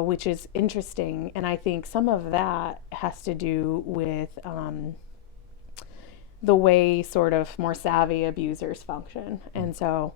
which is interesting. And I think some of that has to do with the way sort of more savvy abusers function. And so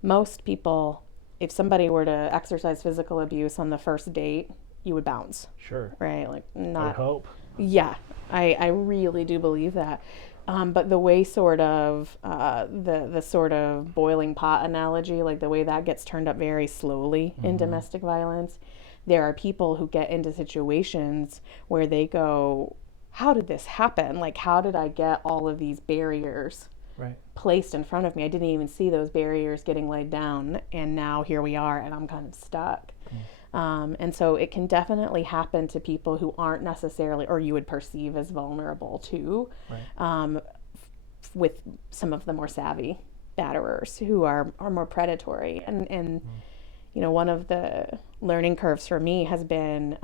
most people, if somebody were to exercise physical abuse on the first date, you would bounce. Sure. Right? Like I hope. Yeah, I really do believe that. But the way sort of the sort of boiling pot analogy, like the way that gets turned up very slowly in domestic violence, there are people who get into situations where they go, how did this happen? Like, how did I get all of these barriers placed in front of me? I didn't even see those barriers getting laid down, and now here we are, and I'm kind of stuck. And so it can definitely happen to people who aren't necessarily, or you would perceive as vulnerable to, with some of the more savvy batterers who are more predatory. And you know, one of the learning curves for me has been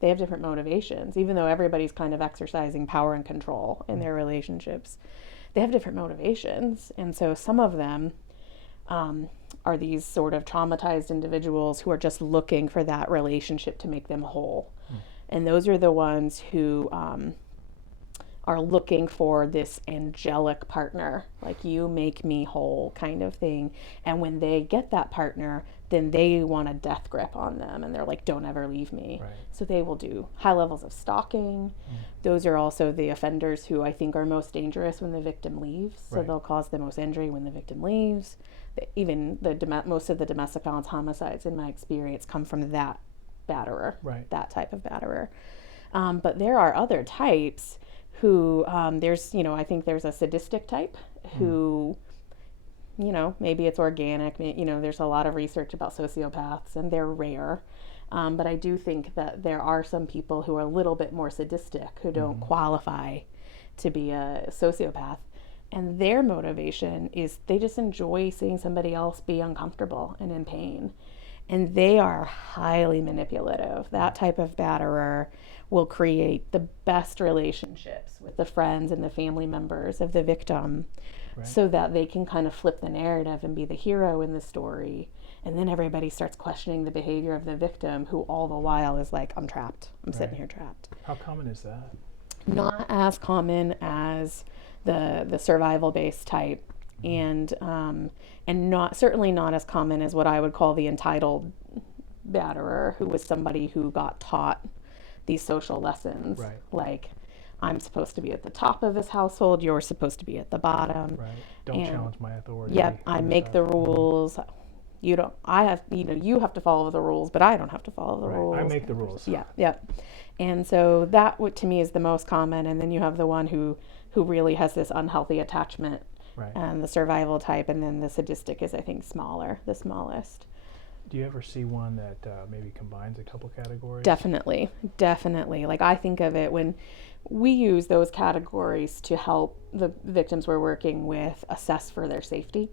they have different motivations. Even though everybody's kind of exercising power and control in their relationships, they have different motivations. And so some of them are these sort of traumatized individuals who are just looking for that relationship to make them whole. And those are the ones who are looking for this angelic partner, like you make me whole kind of thing. And when they get that partner, then they want a death grip on them, and they're like, don't ever leave me. So they will do high levels of stalking. Those are also the offenders who I think are most dangerous when the victim leaves. So they'll cause the most injury when the victim leaves. Even most of the domestic violence homicides, in my experience, come from that batterer, that type of batterer. But there are other types who, there's, you know, I think there's a sadistic type who, you know, maybe it's organic, you know, there's a lot of research about sociopaths, and they're rare. But I do think that there are some people who are a little bit more sadistic who don't qualify to be a sociopath. And their motivation is they just enjoy seeing somebody else be uncomfortable and in pain. And they are highly manipulative. That type of batterer will create the best relationships with the friends and the family members of the victim, so that they can kind of flip the narrative and be the hero in the story. And then everybody starts questioning the behavior of the victim, who all the while is like, I'm trapped. I'm sitting here trapped. How common is that? Not as common as the survival-based type, and not certainly not as common as what I would call the entitled batterer, who was somebody who got taught these social lessons, like, I'm supposed to be at the top of this household, you're supposed to be at the bottom. Don't challenge my authority. Yep, I make the rules. You don't. I have. You know, you have to follow the rules, but I don't have to follow the rules. I make the rules. Yeah. And so that, to me, is the most common. And then you have the one who really has this unhealthy attachment, and the survival type, and then the sadistic is, I think, the smallest. Do you ever see one that maybe combines a couple categories? Definitely. Like, I think of it when we use those categories to help the victims we're working with assess for their safety.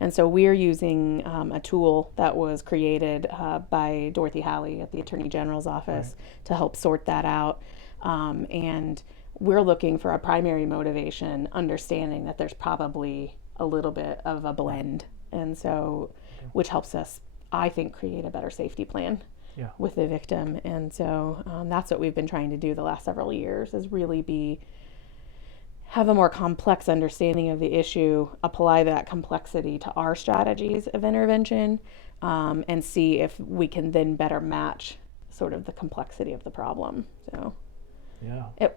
And so we're using a tool that was created by Dorothy Halley at the Attorney General's office to help sort that out. And we're looking for a primary motivation, understanding that there's probably a little bit of a blend. And so, which helps us, I think, create a better safety plan with the victim. And so that's what we've been trying to do the last several years, is really have a more complex understanding of the issue, apply that complexity to our strategies of intervention, and see if we can then better match sort of the complexity of the problem. So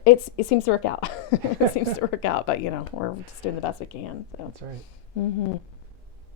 it seems to work out. It seems to work out, but, you know, we're just doing the best we can. So. That's right.